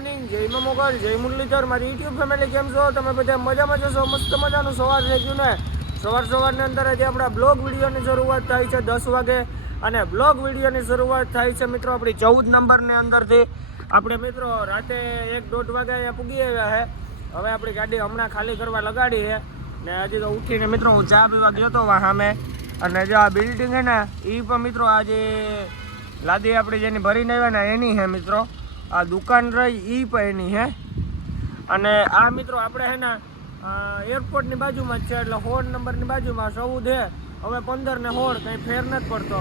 Morning, જય મોગલ, જય મુરલીધર, મારી યુટ્યુબ ફેમિલી કેમ છો? તમે બધા મજામાં જશો? મસ્ત મજાનું સવાર થઈ ગયું ને. સવારની અંદર જે આપણા બ્લોગ વિડીયોની શરૂઆત થાય છે 10 વાગે, અને બ્લોગ વિડીયોની શરૂઆત થાય છે મિત્રો આપણી 14 નંબરની અંદરથી. આપણે મિત્રો રાતે 1-1.5 વાગે અહીંયા પૂગી આવ્યા છે. હવે આપણી ગાડી હમણાં ખાલી કરવા લગાડી છે ને હજી તો ઉઠીને મિત્રો હું ચા પીવા ગયો હતો સામે. અને જે આ બિલ્ડિંગ છે ને એ પણ મિત્રો આજે લાદી આપણી જેની ભરીને આવ્યા ને એની છે મિત્રો. આ દુકાન રહી એ પણ એની છે. અને આ મિત્રો આપણે છે ને એરપોર્ટની બાજુમાં જ છે, એટલે 16 નંબરની બાજુમાં 14 છે. હવે 15 ને 16 કંઈ ફેર નથી પડતો.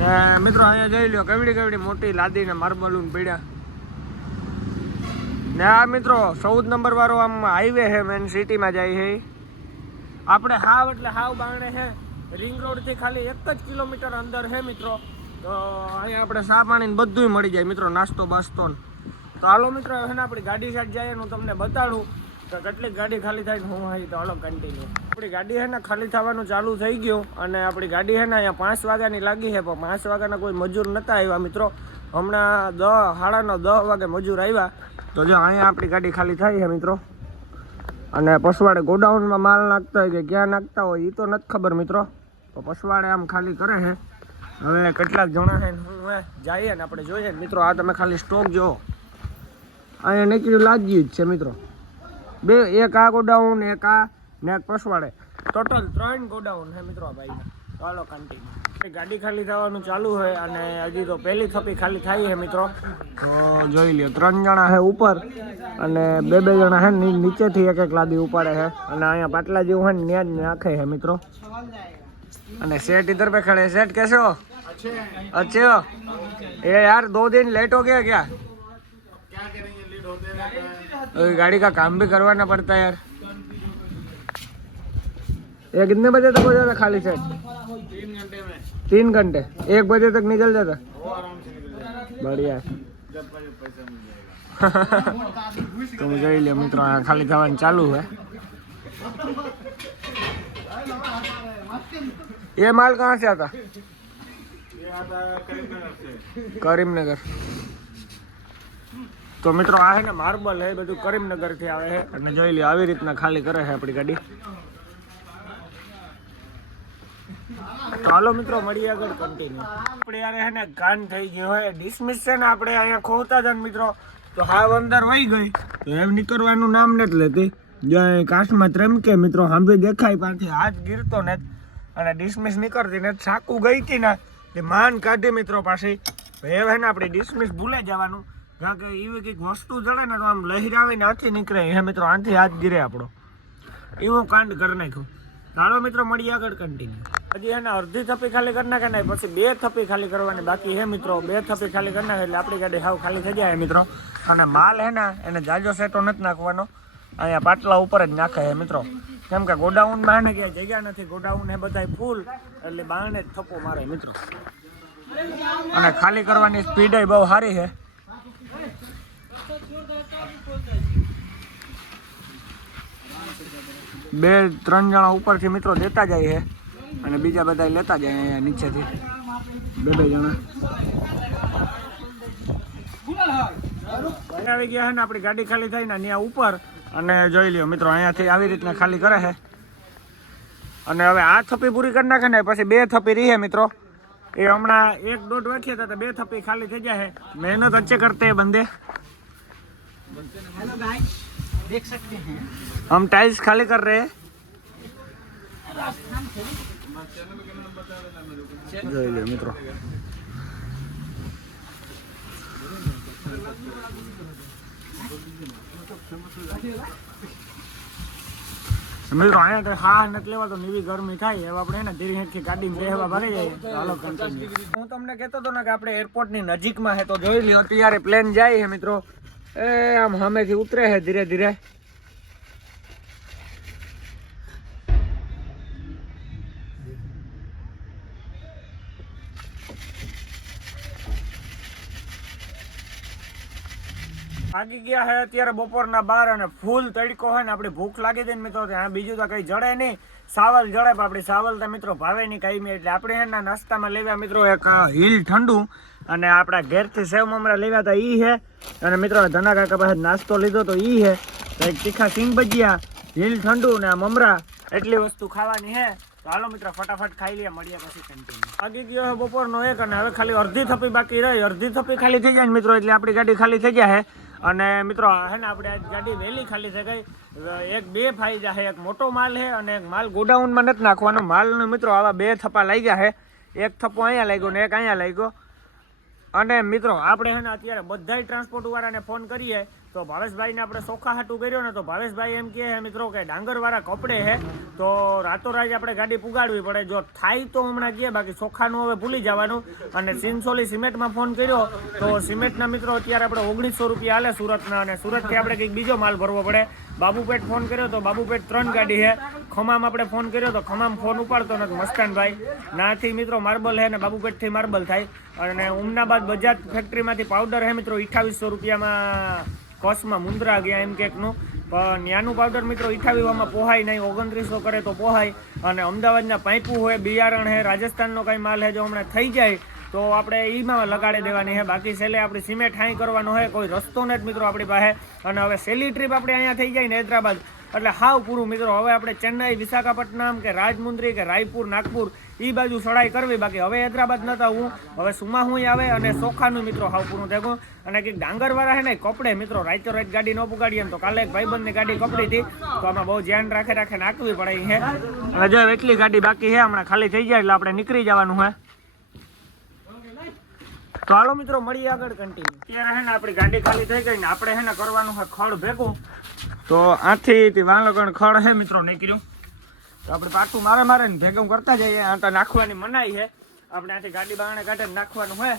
ને મિત્રો અહીંયા જઈ લ્યો કેવડી મોટી લાદીને માર્બલું પીડ્યા. ને આ મિત્રો 14 નંબર વાળો આમ હાઈવે છે, મેન સિટીમાં જાય છે. આપણે હાવ એટલે હાવ બારણે છે, રિંગ રોડથી ખાલી 1 જ કિલોમીટર અંદર છે મિત્રો. તો અહીંયા આપણે ચા પાણી બધું મળી જાય મિત્રો, નાસ્તો બાસ્તો. તો હાલો મિત્રો છે ને આપણી ગાડી સાઈડ જાય, હું તમને બતાડું તો કેટલીક ગાડી ખાલી થાય હું આવી. તો હાલો કન્ટિન્યુ. આપણી ગાડી છે ને ખાલી થવાનું ચાલુ થઈ ગયું. અને આપણી ગાડી છે ને અહીંયા 5 વાગ્યાની લાગી છે, પણ 5 વાગ્યાના કોઈ મજૂર નહોતા આવ્યા મિત્રો. હમણાં 10 વાગે મજૂર આવ્યા. તો જો અહીંયા આપણી ગાડી ખાલી થાય છે મિત્રો. અને પસવાડે ગોડાઉનમાં માલ નાખતા હોય કે ક્યાં નાખતા હોય એ તો નથી ખબર મિત્રો. તો પસવાડે આમ ખાલી કરે છે. હવે કેટલાક જણા છે જઈએ ને આપણે જોઈએ મિત્રો. આ તમે ખાલી સ્ટોક જુઓ, અહીંયા નીકળી લાગી જ છે મિત્રો. એક આ ગોડાઉન, એક આ ને એક પસવાડે, ટોટલ 3 ગોડાઉન છે મિત્રો આ ભાઈ. ચાલો કન્ટિન્યુ. ગાડી ખાલી થવાનું ચાલુ છે અને હજી તો પહેલી થપ્પી ખાલી થાય છે મિત્રો. તો જોઈ લ્યો 3 જણા છે ઉપર અને 2 જણા છે નીચેથી એક લાદી ઉપાડે છે. અને અહીંયા પાટલા જેવું है न्याज नाखे है मित्रों. અને सेठ इधर पे खड़े. सेठ कैसे हो? अच्छे हो? ये यार 2 दिन लेट हो गया क्या? क्या करेंगे, लेट होते रहता है. गाड़ी का काम भी करवाना पड़ता है यार. ये कितने बजे तक हो जाता खाली सेठ? 3 घंटे में. 3 घंटे 1 बजे तक निकल जाता. बढ़िया. तो मुझे ले मित्रों खाली थवान चालू है. ये माल कहाँ से आता? ये आता करीमनगर से. करीमनगर. तो મિત્રો આ છે ને માર્બલ છે, બધું કરીમનગર થી આવે છે. અને જોઈ લ્યો આવી રીતના ખાલી કરે છે આપણી ગાડી. ચાલો મિત્રો મળીએ આગળ કન્ટિન્યુ. આપણે યાર છે ને ગાન થઈ ગયો હોય ડિસમિસ છે ને આપણે અહીંયા ખોતા હતા મિત્રો. તો હાવ અંદર વહી ગઈ તો એમ નીકળવાનું નામ નથી લેતી. જો કાશમાં ત્રમકે મિત્રો સાંભળી દેખાય પાછી હાથ ગીરતો ને અને ડિસમિસ નીકળતી ને સાકું ગઈ હતી ને તે માન કાઢી મિત્રો પાછી. હવે ને આપણે ડિસમિસ ભૂલે જવાનું, કારણ કે એવી કંઈક વસ્તુ જડે ને તો આમ લહેરાવીને હાથી નીકળે હે મિત્રો. આથી હાથ ગીરે આપણો એવું કાંડ કરી નાખ્યું. ચાલો મિત્રો મળીએ આગળ કન્ટિન્યુ. હજી એને અડધી થપ્પી ખાલી કરી નાખે ને પછી 2 થપ્પી ખાલી કરવાની બાકી હે મિત્રો. 2 થપ્પી ખાલી કરી નાખે એટલે આપણી ગાડી હાવ ખાલી થઈ જાય મિત્રો. અને માલ હે ને એને જાજો સેટો નથી નાખવાનો, અહીંયા પાટલા ઉપર જ નાખે છે મિત્રો. કેમ કે ગોડાઉનમાં ને ક્યાંય જગ્યા નથી, ગોડાઉન હે બધા ફૂલ, એટલે બારણે જ થપ્પો મારે મિત્રો. અને ખાલી કરવાની સ્પીડ બહુ સારી છે. બે 3 જણા ઉપરથી મિત્રો દેતા જાય છે અને બીજા બધા લેતા જાય અહીંયા નીચેથી 2 જણા. આવી ગયા છે ને આપણી ગાડી ખાલી થઈ ને ત્યાં ઉપર. અને જોઈ લ્યો મિત્રો અહીંયાથી આવી રીતના ખાલી કરે છે. અને હવે આ થપ્પી પૂરી કરી નાખે ને પછી 2 થપ્પી રહી મિત્રો. એ હમણાં 1-1.5 વાગ્યા હતા 2 થપ્પી ખાલી થઈ જાય. મહેનત अच्छे करते हैं बंदे. हेलो गाइस, देख सकते हैं हम टाइल्स खाली कर रहे हैं. જોઈ લ્યો મિત્રો. મિત્રો અહીંયા તો હા નથી લેવા તો નીવી ગરમી થાય. હવે આપણે ને ધીરે ધીરે ગાડીમાં બેહવા ભરી જાય. ચાલો કન્ટિન્યુ. હું તમને કહેતો હતો ને કે આપણે એરપોર્ટની નજીકમાં છે. તો જોઈ લ્યો અત્યારે પ્લેન જાય છે મિત્રો. એ આમ સામેથી ઉતરે છે ધીરે ધીરે. ભાગી ગયા છે અત્યારે બપોરના 12 અને ફૂલ તડકો હોય ને. આપણે ભૂખ લાગી જાય ને મિત્રો ત્યાં બીજું તો કઈ જડે નહીં. સાવલ જડે પાપડી. સાવલ તો મિત્રો ભાવે નહીં કાંઈ, એટલે આપણે એના નાસ્તામાં લેવા મિત્રો એક હિલ ઠંડુ, અને આપણા ઘેરથી સેવ મમરા લેવા હતા ઈ છે. અને મિત્રો ધના કાકા પાસે નાસ્તો લીધો તો ઈ છે. તો એક તીખા સિંગ ભજીયા, હિલ ઠંડુ ને આ મમરા, એટલી વસ્તુ ખાવાની છે. તો હાલો મિત્રો ફટાફટ ખાઈ લઈએ, મળીએ પછી કન્ટિન્યુ. વાગી ગયો છે બપોરનો 1 અને હવે ખાલી અડધી થપ્પી બાકી રહી. અડધી થપ્પી ખાલી થઈ જાય ને મિત્રો એટલે આપણી ગાડી ખાલી થઈ જાય છે. અને મિત્રો હે ને આપણે આજ ગાડી વહેલી ખાલી થઈ ગઈ. એક બે ફાયદા છે, એક મોટો માલ છે અને એક માલ ગોડાઉનમાં નથી નાખવાનો. માલનો મિત્રો આવા 2 થપ્પા લાગ્યા છે. એક થપ્પો અહીંયા લાગ્યો ને એક અહીંયા લાગ્યો. અને મિત્રો આપણે છે ને અત્યારે બધાય ટ્રાન્સપોર્ટ વાળાને ફોન કરીએ તો ભાવેશભાઈને આપણે સોખા હાટું કર્યો ને તો ભાવેશભાઈ એમ કહે મિત્રો કે ડાંગરવાળા કપડે છે તો રાતોરાત આપણે ગાડી પુગાડવી પડે. જો થાય તો હમણાં કહે, બાકી સોખાનું હવે ભૂલી જવાનું. અને સિંસોલી સિમેન્ટમાં ફોન કર્યો તો સિમેન્ટના મિત્રો અત્યારે આપણે 1900 રૂપિયા હાલે સુરતના, અને સુરતથી આપણે કંઈક બીજો માલ ભરવો પડે. બાબુપેટ ફોન કર્યો તો બાબુપેટ 3 ગાડી છે. ખમામ આપણે ફોન કર્યો તો ખમામ ફોન ઉપાડતો નથી મસ્તાનભાઈ. નાથી મિત્રો માર્બલ છે ને બાબુપેટથી માર્બલ થાય. અને ઉમનાબાદ બજાજ ફેક્ટરીમાંથી પાવડર છે મિત્રો 2800 રૂપિયામાં કોસમાં મુંદ્રા ગયા એમ કેકનું. પણ ત્યાંનું પાવડર મિત્રો 28માં પોહાય નહીં, 2900 કરે તો પોહાય. અને અમદાવાદના પાઇપું હોય, બિયારણ છે, રાજસ્થાનનો કંઈ માલ છે, જો હમણાં થઈ જાય તો આપણે એમાં લગાડી દેવાની છે. બાકી છેલ્લે આપણી સિમેન્ટ હાઈ કરવાનો હોય, કોઈ રસ્તો નથી મિત્રો આપણી પાસે. અને હવે સેલી ટ્રીપ આપણે અહીંયા થઈ જાય ને હૈદરાબાદ એટલે હાવ પૂરું મિત્રો. હવે આપણે ચેન્નાઈ, વિશાખાપટ્ટનમ કે રાજમુંદ્રી કે રાયપુર, નાગપુર એ બાજુ ચડાઈ કરવી. બાકી હવે હૈદરાબાદ નતા હું, હવે સુમાહું આવે અને સોખાનું મિત્રો હાવ પૂરું થયું. અને કંઈક ડાંગરવાળા છે ને કપડે મિત્રો રાઈતો રાઈત ગાડી ન પુગાડીએ તો કાલે એક ભાઈબંધની ગાડી કપડી હતી તો આમાં બહુ ધ્યાન રાખે નાખવી પડે છે. અને જો એટલી ગાડી બાકી છે, હમણાં ખાલી થઈ જાય એટલે આપણે નીકળી જવાનું છે. તો હાલો મિત્રો મળીએ આગળ કન્ટિન્યુ. અત્યારે છે ને આપણી ગાડી ખાલી થઈ ગઈ ને આપણે છે ને કરવાનું છે ખડ ભેગું. તો આથી વાંલગણ ખડ છે મિત્રો નીકળ્યું તો આપણે પાટું મારે ને ભેગું કરતા જઈએ. આ તો નાખવાની મનાઈ છે, આપણે આથી ગાડી બારણે કાઢે નાખવાનું હોય.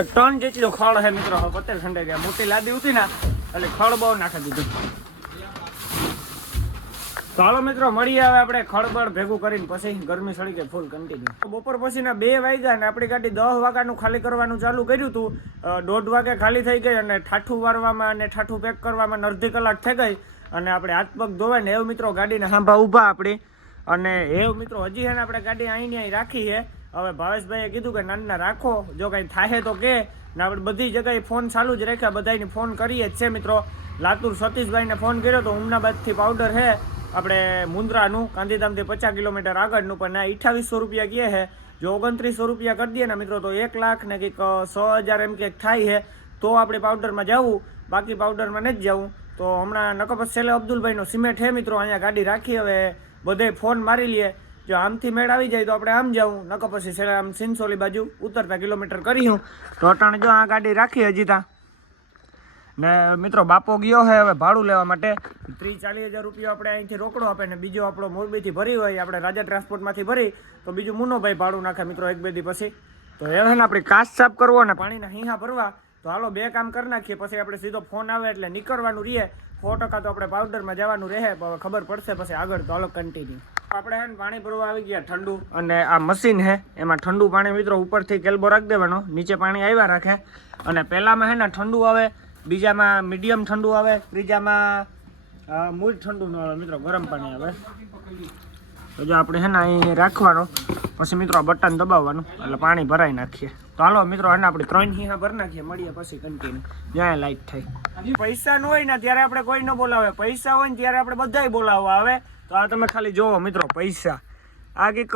એક ટન જેટલું ખડ છે મિત્રો. હવે 50 ખંડે ગયા, મોટી લાદી હતી ને એટલે ખડ બહુ નાખી દીધું. તો હાલો મિત્રો મળીએ હવે આપણે ખડબડ ભેગું કરીને પછી. ગરમી સડી ગઈ ફૂલ કન્ટિન્યુ. બપોર પછીના 2 વાગ્યા ને આપણી ગાડી 10 વાગ્યાનું ખાલી કરવાનું ચાલુ કર્યું હતું. 1:30 વાગે ખાલી થઈ ગઈ અને ઠાઠું વારવામાં અને ઠાઠું પેક કરવામાં અડધી કલાક થઈ ગઈ. અને આપણે હાથ પગ ધોવાય ને એવું મિત્રો ગાડીને સાંભા ઊભા આપણી. અને એવું મિત્રો હજી છે ને આપણે ગાડી અહીં રાખી છે. હવે ભાવેશભાઈએ કીધું કે નાના રાખો, જો કંઈ થાય તો કે. ને આપણે બધી જગ્યાએ ફોન ચાલુ જ રાખ્યા, બધાને ફોન કરીએ જ છે મિત્રો. લાતુર સતીશભાઈને ફોન કર્યો તો ઉમનાબાદથી પાવડર છે આપણે મુંદ્રાનું, ગાંધીધામથી 50 કિલોમીટર આગળનું, પણ ના 2800 રૂપિયા કહે છે. જો 2900 રૂપિયા કરી દઈએ ને મિત્રો તો 1 લાખ ને કંઈક 100,000 એમ કંઈક થાય છે. તો આપણે પાવડરમાં જવું, બાકી પાવડરમાં નથી જવું. તો હમણાં નકપત છેલ્લે અબ્દુલભાઈનો સિમેન્ટ છે મિત્રો, અહીંયા ગાડી રાખી. હવે બધે ફોન મારી લઈએ, જો આમથી મેળ આવી જાય તો આપણે આમ જવું, નકર પછી છેલ્લે આમ સિંસોલી બાજુ ઉતરતા કિલોમીટર કરીશું. તો અટાણે જો આ ગાડી રાખી હજી ત્યાં ને મિત્રો બાપો ગયો છે હવે ભાડું લેવા માટે. 30-40 હજાર રૂપિયા આપણે અહીંથી રોકડો આપે ને બીજો આપણો મોરબીથી ભરી હોય, આપણે રાજા ટ્રાન્સપોર્ટમાંથી ભરી તો બીજું મુન્નોભાઈ ભાડું નાખે મિત્રો 1-2 દી પછી. તો હવે ને આપણે કાચ સાફ કરવો ને પાણીના હીહા ભરવા. તો હાલો 2 કામ કરી નાખીએ, પછી આપણે સીધો ફોન આવે એટલે નીકળવાનું રહીએ. 100% તો આપણે પાવડરમાં જવાનું રહે, ખબર પડશે પછી આગળ. તો હાલો કન્ટિન્યુ. આપણે હે ને પાણી ભરવા આવી ગયા ઠંડુ, અને આ મશીન છે એમાં ઠંડુ પાણી મિત્રો ઉપરથી કેલ્બો રાખી દેવાનો, નીચે પાણી આવ્યા રાખે. અને પહેલામાં હે ને ઠંડુ આવે, બીજામાં મીડિયમ ઠંડુ આવે, ત્રીજામાં મૂળ ઠંડુ ન આવે મિત્રો, ગરમ પાણી આવે. તો જો આપણે હે ને અહીં રાખવાનો, પછી મિત્રો બટન દબાવવાનું એટલે પાણી ભરાઈ નાખીએ. તો હાલો મિત્રો હે ને આપણે 3 હીહા ભરી નાખીએ, મળીએ પછી કન્ટિન્યુ જ્યાં લાઈટ થાય. પૈસા ન હોય ને ત્યારે આપણે કોઈ ન બોલાવે, પૈસા હોય ને ત્યારે આપણે બધાય બોલાવવા આવે. તો આ તમે ખાલી જોવો મિત્રો પૈસા, આ કંઈક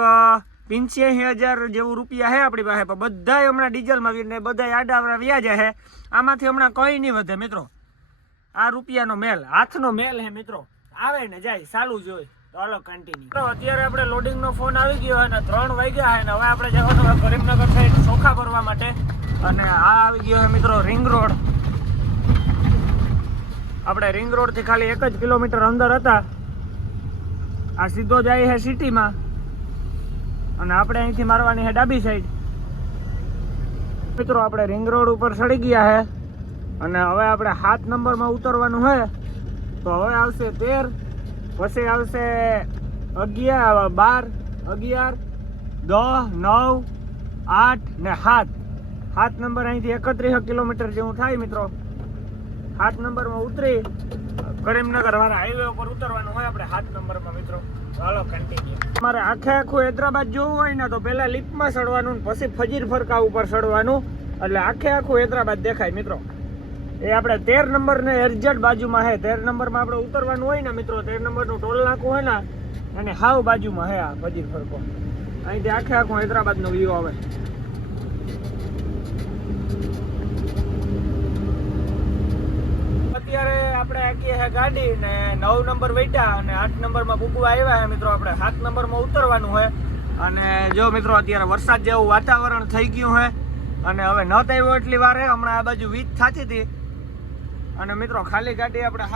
85,000 જેવું રૂપિયા છે આપણી પાસે, પણ બધાય હમણાં ડીઝલમાં વીને બધાય આડા વ્યાજ છે. આમાંથી હમણાં કંઈ નહીં વધે મિત્રો. આ રૂપિયાનો મેલ, હાથનો મેલ છે મિત્રો, આવે ને જાય ચાલુ જ હોય. તો હાલો કન્ટિન્યુ. તો અત્યારે આપણે લોડિંગનો ફોન આવી ગયો અને 3 વાગ્યા છે ને હવે આપણે જવાનું કરીમનગર સાઈડ ચોખા ભરવા માટે. અને આ આવી ગયો છે મિત્રો રિંગ રોડ. આપણે રિંગ રોડથી ખાલી 1 જ કિલોમીટર અંદર હતા. આ સીધો જાય છે સિટીમાં અને આપણે અહીંથી મારવાની છે ડાબી સાઈડ. મિત્રો આપણે રિંગ રોડ ઉપર ચડી ગયા છે અને હવે આપણે 7 નંબરમાં ઉતરવાનું છે. તો હવે આવશે 13, પછી આવશે 11, 12, 11, 10, 9, 8 ને 7. 7 નંબર અહીંથી 31 કિલોમીટર જેવું થાય મિત્રો. 7 નંબરમાં ઉતરી કરીમનગર વાળા હાઈવે ઉપર ઉતરવાનું હોય આપણે 7 નંબરમાં મિત્રો. ચાલો કન્ટિન્યુ. તમારે આખું હૈદરાબાદ જોવું હોય ને તો પહેલા લિફ્ટમાં ચડવાનું, પછી ફજીર ફરકા ઉપર ચડવાનું, એટલે આખું હૈદરાબાદ દેખાય મિત્રો. એ આપણે 13 નંબર ને એરજેડ બાજુમાં હે. 13 નંબરમાં આપણે ઉતરવાનું હોય ને મિત્રો, 13 નંબરનું ટોલ નાકું હોય ને અને હાવ બાજુમાં હે આ ફજીર ફરકો. અહીંથી આખું હૈદરાબાદનો વ્યૂ આવે. અત્યારે આપણે આખી હે ગાડી ને 9 નંબર વેટા અને 8 નંબરમાં પૂગવા આવ્યા હે મિત્રો. આપણે 7 નંબરમાં ઉતરવાનું હોય. અને જો મિત્રો અત્યારે વરસાદ જેવું વાતાવરણ થઈ ગયું હે અને હવે ન થયું એટલી વાર હમણાં આ બાજુ વીજ થતી હતી. અને મિત્રો ખાલી ગાડી આપણે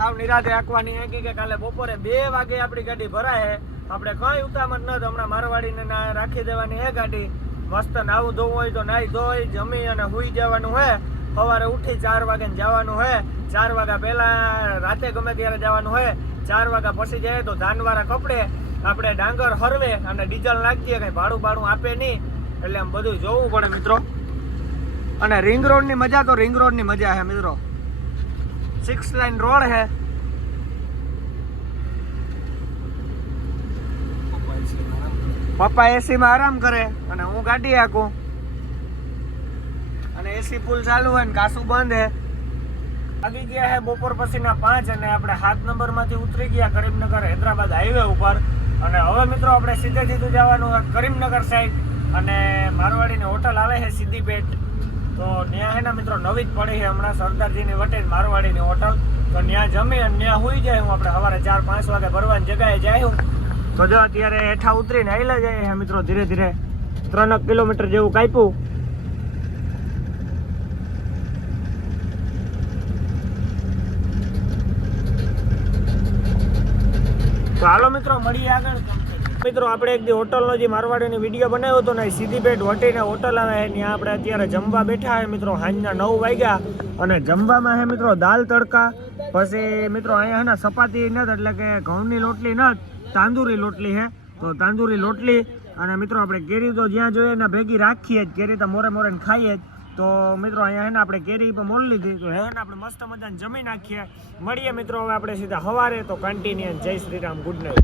હાવ નિરાતે આંકવાની હે કે કાલે બપોરે 2 વાગે આપણી ગાડી ભરાય. આપણે કઈ ઉતામત નથી, હમણાં મારવાડીને રાખી દેવાની હે ગાડી. મસ્ત નાવું ધોવું હોય તો નાહી ધોઈ જમી અને હુઈ જવાનું હે. સવારે ઉઠી 4 વાગે જવાનું હે. 4 વાગ્યા પહેલા રાતે ગમે ત્યારે જવાનું હોય. 4 વાગ્યા પછી જાય તો ધાનવાળા કપડે આપણે ડાંગર હરવે અને ડીઝલ નાખીએ, કઈ ભાડું આપે નહીં. એટલે આમ બધું જોવું પડે મિત્રો. અને રિંગ રોડની મજા તો રિંગ રોડની મજા છે મિત્રો. 6 લાઈન રોડ છે. પપ્પા એસીમાં આરામ કરે અને હું ગાડી હાંકું. અને એસી ફૂલ ચાલુ હોય ને કાસું બંધ હે. આવી ગયા હે બપોર પછીના 5 અને આપણે 7 નંબરમાંથી ઉતરી ગયા કરીમનગર હૈદરાબાદ હાઈવે ઉપર. અને હવે મિત્રો આપણે સીધું જવાનું કરીમનગર સાઈડ. અને મારવાડીની હોટલ આવે છે સીધી પેટ. તો ત્યાં હે ને મિત્રો નવી જ પડી છે હમણાં સરદારજીની વટે મારવાડીની હોટલ. તો ત્યાં જમી અને ત્યાં હુઈ જાય. હું આપણે સવારે 4-5 વાગે ભરવાની જગ્યાએ જાય હું. તો જો અત્યારે હેઠા ઉતરીને આવેલા જાય મિત્રો ધીરે ધીરે. 3 કિલોમીટર જેવું કાપ્યું. તો હાલો મિત્રો મળીએ આગળ. મિત્રો આપણે એક દી હોટલનો જે મારવાડીનો વિડીયો બનાવ્યો હતો ને સીધી પેટ વટીને હોટલ આવે ત્યાં આપણે અત્યારે જમવા બેઠા હે મિત્રો. સાંજના 9 વાગ્યા અને જમવામાં હે મિત્રો દાલ તડકા. પછી મિત્રો અહીંયા હે ને ચપાતી નથી, એટલે કે ઘઉંની લોટલી નથી, તાંદુરી લોટલી હે. તો તાંદુરી લોટલી અને મિત્રો આપણે કેરી તો જ્યાં જોઈએ ને ભેગી રાખીએ જ. કેરી તો મોરે ને ખાઈએ જ. તો મિત્રો અહીંયા હે ને આપણે કેરી પણ મોલ લીધી. તો હે ને આપણે મસ્ત મજાને જમી નાખીએ. મળીએ મિત્રો હવે આપણે સીધા સવારે. તો કન્ટિન્યુ. જય શ્રી રામ, ગુડ નાઇટ.